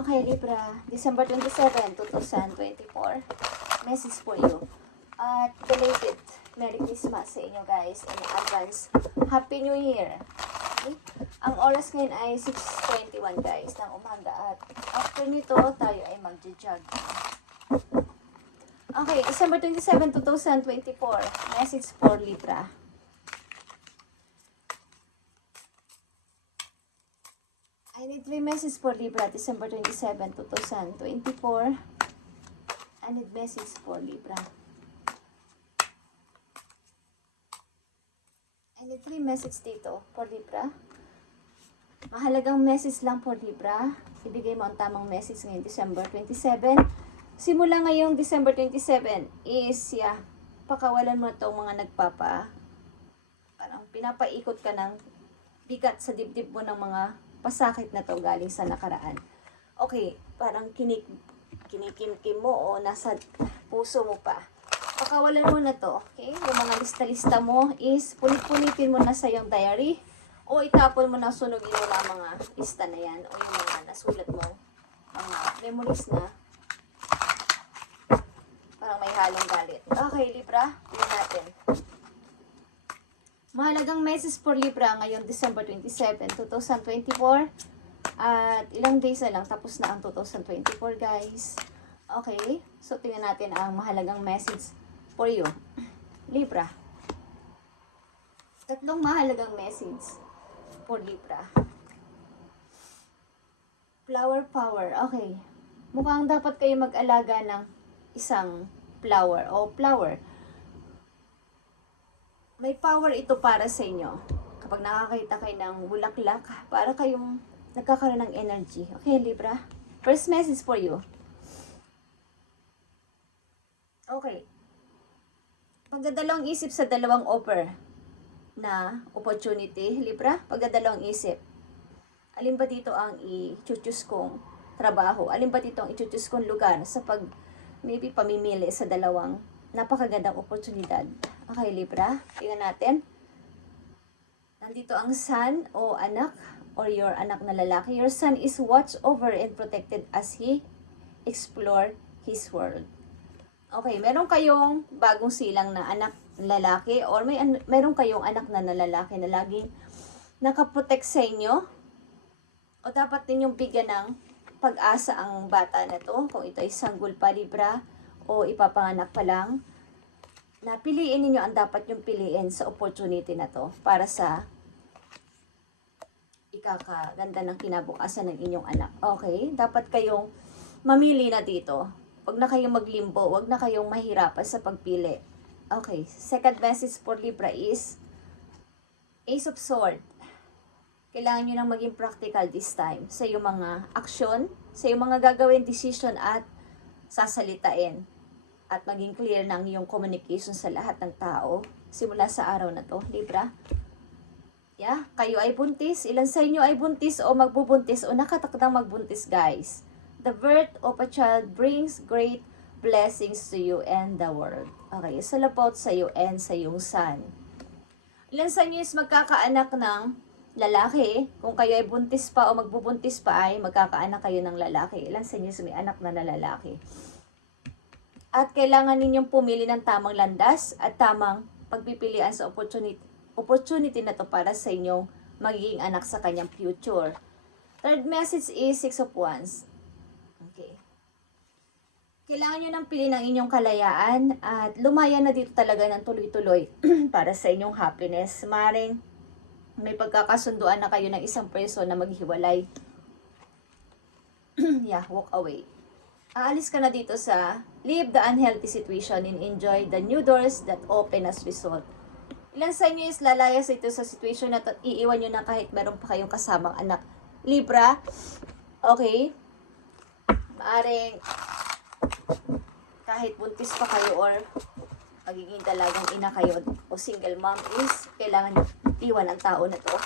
Okay, Libra, December 27, 2024. Message for you. At belated Merry Christmas sa inyo guys in advance. Happy New Year. Okay? Ang oras ngayon ay 6:21 guys ng umaga at after nito tayo ay magja-jog. Okay, December 27, 2024. Message for Libra. I need 3 messages for Libra, December 27, 2024. I need message for Libra. I need 3 messages dito for Libra. Mahalagang message lang for Libra. Ibigay mo ang tamang message ngayon, December 27. Simula ngayong December 27 is, pakawalan mo itong mga parang pinapaikot ka ng bigat sa dibdib mo ng mga pasakit na to galing sa nakaraan. Okay, parang kinikimkim mo o nasa puso mo pa. Pakawalan mo na to, okay? Yung mga lista-lista mo is punit-punitin mo na sa iyong diary o itapon mo na, sunugin mo na mga lista na yan o yung mga nasulat mo, mga memories na parang may halong galit. Okay, Libra, tingnan natin. Mahalagang message for Libra ngayong December 27, 2024. At ilang days na lang, tapos na ang 2024 guys. Okay, so tingnan natin ang mahalagang message for you, Libra. Tatlong mahalagang message for Libra. Flower power, okay. Mukhang dapat kayo mag-alaga ng isang flower o flower. May power ito para sa inyo. Kapag nakakita kayo ng bulaklak, para kayong nagkakaroon ng energy. Okay, Libra? First message for you. Okay. Pagdadalawang isip sa dalawang offer na opportunity, Libra, pagdadalawang isip. Alin ba dito ang i-choose kong trabaho? Alin ba dito ang i-choose kong lugar sa maybe pamimili sa dalawang napakagandang oportunidad? Okay, Libra. Tingnan natin. Nandito ang son o anak or your anak na lalaki. Your son is watched over and protected as he explore his world. Okay, meron kayong bagong silang na anak lalaki or meron kayong anak na lalaki na laging nakaprotect sa inyo o dapat ninyong bigyan ng pag-asa ang bata na to kung ito ay sanggol pa, Libra, o ipapanganak pa lang. Napiliin ninyo ang dapat yung piliin sa opportunity na to para sa ikakaganda ng kinabukasan ng inyong anak. Okay? Dapat kayong mamili na dito. Huwag na kayong maglimbo. Huwag na kayong mahirapan sa pagpili. Okay. Second message for Libra is Ace of Swords. Kailangan nyo nang maging practical this time sa iyong mga aksyon, sa iyong mga gagawin decision at sasalitain. At maging clear ng iyong communication sa lahat ng tao simula sa araw na to, Libra. Kayo ay buntis. Ilan sa inyo ay buntis o magbubuntis o nakatakdang magbuntis, guys. The birth of a child brings great blessings to you and the world. Okay, salapot sa iyo and sa iyong son. Ilan sa inyo is magkakaanak ng lalaki. Kung kayo ay buntis pa o magbubuntis pa ay magkakaanak kayo ng lalaki. Ilan sa inyo is may anak na lalaki. At kailangan ninyong pumili ng tamang landas at tamang pagpipilian sa opportunity na to para sa inyong magiging anak sa kanyang future. Third message is 6 of Wands. Okay. Kailangan nyo nang pili ng inyong kalayaan at lumaya na dito talaga ng tuloy-tuloy para sa inyong happiness. Maring may pagkakasunduan na kayo ng isang person na maghiwalay. Walk away. Aalis ka na dito sa leave the unhealthy situation and enjoy the new doors that open as result. Ilan sa inyo is lalayas ito sa situation na iiwan nyo na kahit meron pa kayong kasamang anak. Libra, okay? Maaring kahit buntis pa kayo or magiging dalagang ina kayo o single mom is kailangan iwan ang tao na to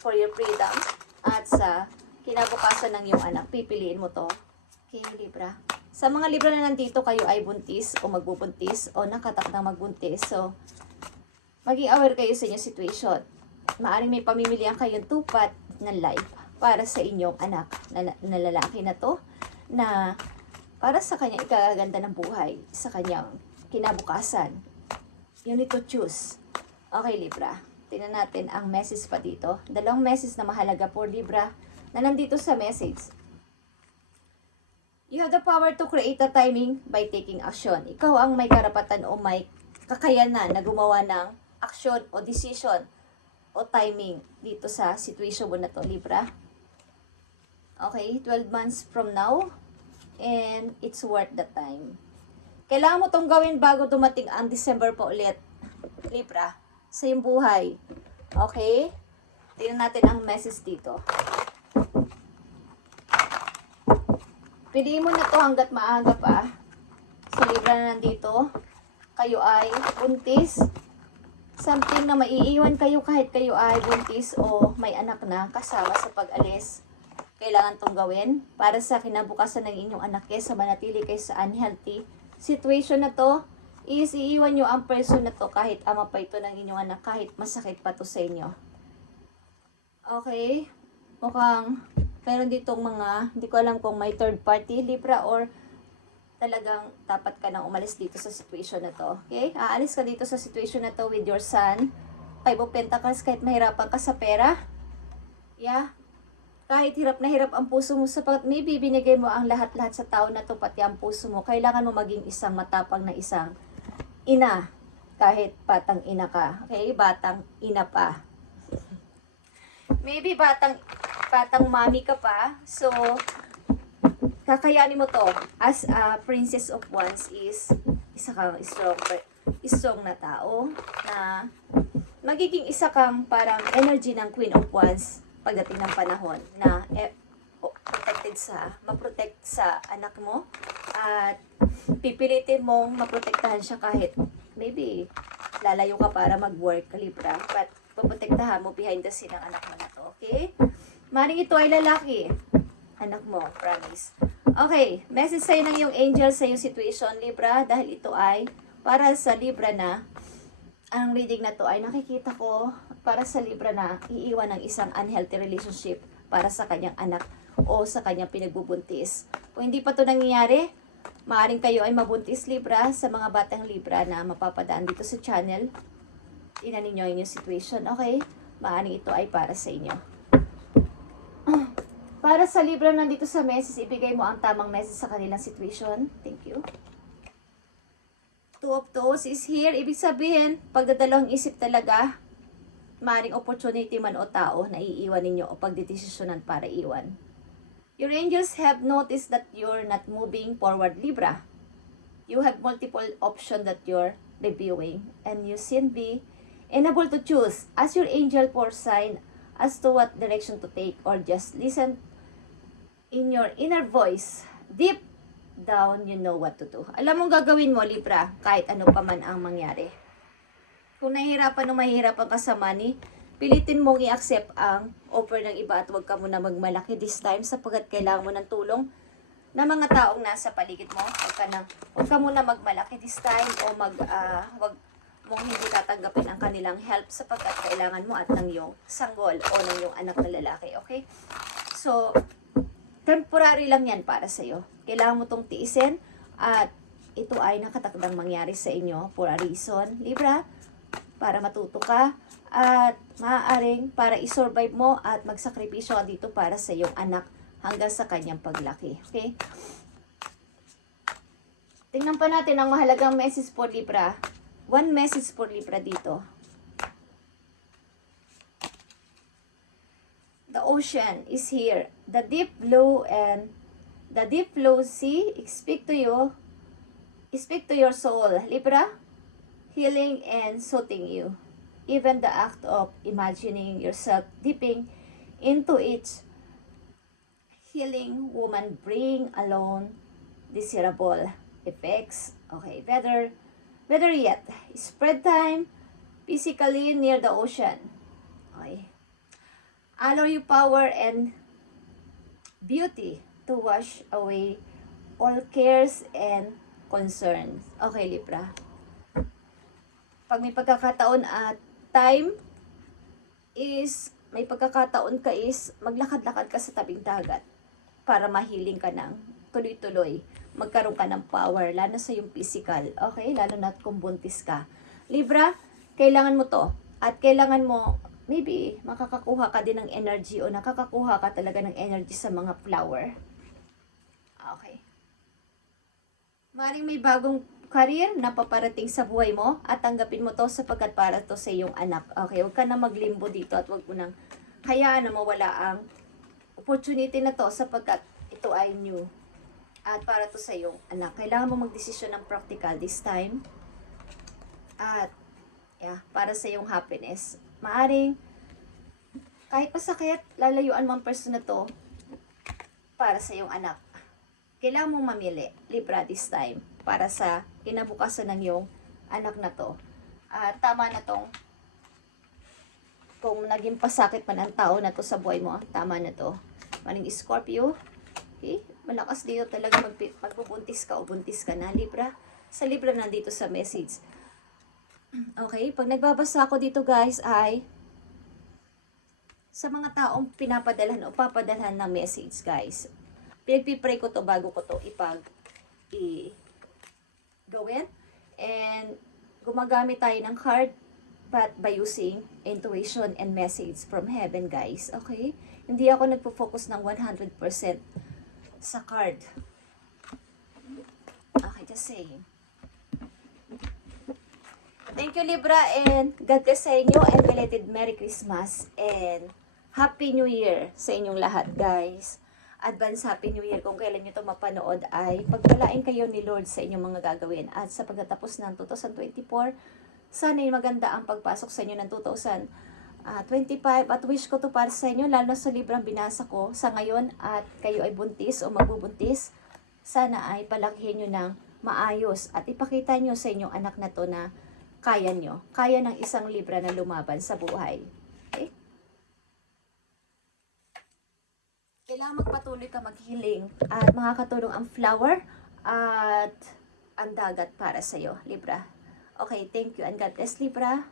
for your freedom at sa kinabukasan ng iyong anak. Pipiliin mo to. Okay, Libra. Sa mga Libra na nandito, kayo ay buntis o magbubuntis o nakatakdang magbuntis. So, maging aware kayo sa inyong situation. Maaring may pamimilihan kayong tupat ng life. para sa inyong anak na lalaki na to, na para sa kanyang ikagaganda ng buhay, sa kanyang kinabukasan. You need to choose. Okay, Libra. Tingnan natin ang message pa dito. Dalawang message na mahalaga for Libra na nandito sa message. You have the power to create a timing by taking action. Ikaw ang may karapatan o may kakayanan na gumawa ng action o decision o timing dito sa situation mo na to, Libra. Okay, 12 months from now, and it's worth the time. Kailangan mo tong gawin bago dumating ang December pa ulit, Libra, sa iyong buhay. Okay? Tingnan natin ang message dito. Piliin mo na to hanggat maaga pa. Sa Libra na nandito, kayo ay buntis. Something na maiiwan kayo kahit kayo ay buntis o may anak na kasama sa pag-alis. Kailangan tong gawin para sa kinabukasan ng inyong anak kesa manatili kayo sa unhealthy situation na to. Is iiwan nyo ang person na to kahit ama pa ito ng inyong anak, kahit masakit pa to sa inyo. Okay? Mukhang meron ditong mga, hindi ko alam kung may third party, Libra, or talagang dapat ka nang umalis dito sa situation na to. Okay? Aalis ka dito sa situation na to with your son. 5 of Pentacles, kahit mahirapan ka sa pera. Yeah. Kahit hirap na hirap ang puso mo sapagkat maybe binigay mo ang lahat-lahat sa tao na to, pati ang puso mo. Kailangan mo maging isang matapang na isang ina. Kahit batang ina ka. Okay? Batang ina pa. Maybe batang mami ka pa. So, kakayanin mo to. As a Princess of Wands is isa kang strong na tao na magiging isa kang parang energy ng Queen of Wands pagdating ng panahon na maprotect sa anak mo at pipilitin mong maprotektahan siya kahit maybe lalayo ka para mag-work, Libra, but poprotektahan mo behind the scene ng anak mo na to, okay? Maring ito ay lalaki, anak mo, promise. Okay, message sa'yo ng iyong angel sa iyong situation, Libra, dahil ito ay para sa Libra na ang reading na to ay nakikita ko para sa Libra na iiwan ng isang unhealthy relationship para sa kanyang anak o sa kanyang pinagbubuntis. Kung hindi pa to nangyayari, maaaring kayo ay mabuntis, Libra, sa mga batang Libra na mapapadaan dito sa channel. Tingnan ninyo yung situation, okay? Maaaring ito ay para sa inyo. Para sa Libra nandito sa message, ibigay mo ang tamang message sa kanilang situation. Thank you. 2 of Toes is here. Ibig sabihin, pagdadalawang isip talaga, maaaring opportunity man o tao na iiwan ninyo o pagdedesisyonan para iwan. Your angels have noticed that you're not moving forward, Libra. You have multiple options that you're reviewing and you seem be unable to choose. Ask your angel for sign as to what direction to take or just listen in your inner voice. Deep down, you know what to do. Alam mong gagawin mo, Libra, kahit ano pa man ang mangyari. Kung nahihirapan o mahihirapan ka sa money, pilitin mong i-accept ang offer ng iba at huwag ka muna magmalaki this time sapagkat kailangan mo ng tulong ng mga taong nasa paligid mo. Huwag ka muna magmalaki this time o huwag mong hindi tatanggapin ang kanilang help sapagkat kailangan mo at ng iyong sanggol o ng iyong anak na lalaki. Okay? So, temporary lang yan para sa'yo. Kailangan mo tong tiisin at ito ay nakatakdang mangyari sa inyo for a reason, Libra, para matuto ka at maaaring para isurvive mo at magsakripisyo ka dito para sa iyong anak hanggang sa kanyang paglaki. Okay? Tingnan pa natin ang mahalagang message for Libra. One message for Libra dito. The ocean is here. The deep blue sea speak to you. Speak to your soul, Libra. Healing and soothing you. Even the act of imagining yourself dipping into its healing woman bring alone desirable effects. Okay, better yet, spread time physically near the ocean. Okay. Allow your power and beauty to wash away all cares and concerns. Okay, Libra. Pag may pagkakataon at time is may pagkakataon ka is maglakad-lakad ka sa tabing dagat para mahiling ka ng tuloy-tuloy. Magkaroon ka ng power, lalo sa yung physical. Okay? Lalo na kung buntis ka. Libra, kailangan mo to. At kailangan mo, maybe, makakakuha ka din ng energy o nakakakuha ka talaga ng energy sa mga flower. Okay. Maring may bagong career na paparating sa buhay mo at tanggapin mo to sapagkat para to sa iyong anak. Okay, huwag ka na maglimbo dito at huwag mo nang hayaan na mawala ang opportunity na to sapagkat ito ay new. At para to sa iyong anak. Kailangan mo magdesisyon ng practical this time. At para sa iyong happiness. Maaring kahit masakit, lalayuan mo ang person na to para sa iyong anak. Kailangan mong mamili, Libra, this time, para sa kinabukasan ng iyong anak na to. Tama na tong, kung naging pasakit man ang tao na to sa buhay mo, tama na to. Maring Scorpio, okay? Malakas dito talaga magbubuntis ka o buntis ka na, Libra. Sa Libra nandito sa message. Okay, pag nagbabasa ako dito guys ay sa mga taong pinapadalhan o papadalhan ng message guys. Pinagpipray ko to bago ko to gawin. And gumagamit tayo ng card but by using intuition and message from heaven guys. Okay? Hindi ako nagpo-focus ng 100% sa card. Okay, just saying. Thank you Libra and God bless sa inyo and belated Merry Christmas and Happy New Year sa inyong lahat guys. Advance Happy New Year kung kailan nyo ito mapanood ay pagpalain kayo ni Lord sa inyong mga gagawin. At sa pagtatapos ng 2024, sana'y maganda ang pagpasok sa inyo ng 2025 at wish ko to para sa inyo lalo na sa librang binasa ko sa ngayon at kayo ay buntis o magbubuntis. Sana ay palakihin nyo ng maayos at ipakita nyo sa inyong anak na to na kaya nyo. Kaya ng isang Libra na lumaban sa buhay. Okay? Kailangan magpatuloy ka maghiling at makakatulong ang flower at ang dagat para sa'yo, Libra. Okay, thank you and God bless, Libra.